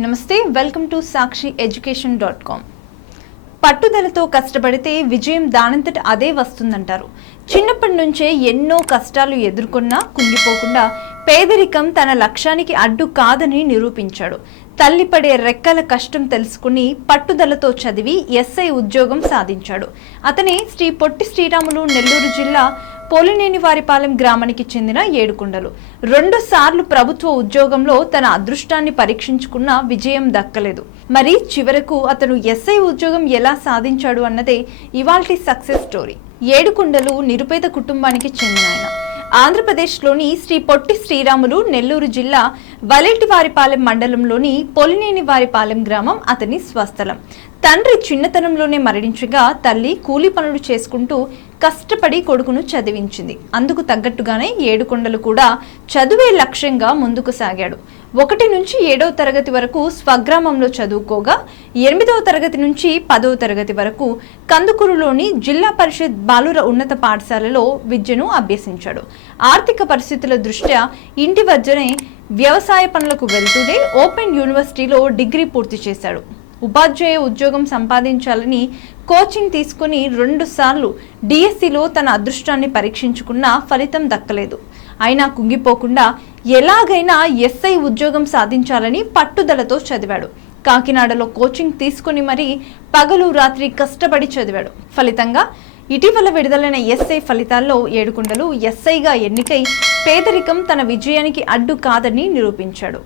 నమస్తే welcome to Sakshi education dot com. పట్టుదలతో కష్టపడితే విజయం దానంతట అదే వస్తుందంటారు. చిన్నప్పటి నుంచే ఎన్నో కష్టాలు ఎదుర్కొన్నా కుంగిపోకుండా పేదరికం తన లక్ష్యానికి అడ్డు కాదని నిరూపించాడు. తల్లి పడే రెక్కల కష్టం తెలుసుకుని పట్టుదలతో చదివి ఎస్ఐ ఉద్యోగం సాధించాడు. అతనే శ్రీ పొట్టి శ్రీరాములు నెల్లూరు జిల్లా పోలినేని వారిపాలెం గ్రామానికి చెందిన ఏడుకొండలు. రెండు సార్లు ప్రభుత్వ ఉద్యోగంలో తన అదృష్టాన్ని పరీక్షించుకున్న విజయం దక్కలేదు. మరి చివరకు అతను ఎస్ఐ ఉద్యోగం ఎలా సాధించాడు అన్నదే ఇవాల్టి సక్సెస్ స్టోరీ. ఏడుకొండలు నిరుపేద కుటుంబానికి చెందిన ఆయన. ఆంధ్రప్రదేశ్లోని శ్రీ పొట్టి శ్రీరాములు నెల్లూరు జిల్లా వలేటివారిపాలెం మండలంలోని పొలినేని వారిపాలెం గ్రామం అతని స్వస్థలం. తండ్రి చిన్నతనంలోనే మరణించగా తల్లి కూలి పనులు చేసుకుంటూ కష్టపడి కొడుకును చదివించింది. అందుకు తగ్గట్టుగానే ఏడుకొండలు కూడా చదువే లక్ష్యంగా ముందుకు సాగాడు. ఒకటి నుంచి ఏడవ తరగతి వరకు స్వగ్రామంలో చదువుకోగా ఎనిమిదవ తరగతి నుంచి పదవ తరగతి వరకు కందుకూరులోని జిల్లా పరిషత్ బాలుర ఉన్నత పాఠశాలలో విద్యను అభ్యసించాడు. ఆర్థిక పరిస్థితుల దృష్ట్యా ఇంటి వద్దనే వ్యవసాయ పనులకు వెళ్తూనే ఓపెన్ యూనివర్సిటీలో డిగ్రీ పూర్తి చేశాడు. ఉపాధ్యాయ ఉద్యోగం సంపాదించాలని కోచింగ్ తీసుకుని రెండు సార్లు డిఎస్సిలో తన అదృష్టాన్ని పరీక్షించుకున్నా ఫలితం దక్కలేదు. అయినా కుంగిపోకుండా ఎలాగైనా ఎస్ఐ ఉద్యోగం సాధించాలని పట్టుదలతో చదివాడు. కాకినాడలో కోచింగ్ తీసుకుని మరీ పగలు రాత్రి కష్టపడి చదివాడు. ఫలితంగా ఇటీవల విడుదలైన ఎస్ఐ ఫలితాల్లో ఏడుకొండలు ఎస్ఐగా ఎన్నికై పేదరికం తన విజయానికి అడ్డు కాదని నిరూపించాడు.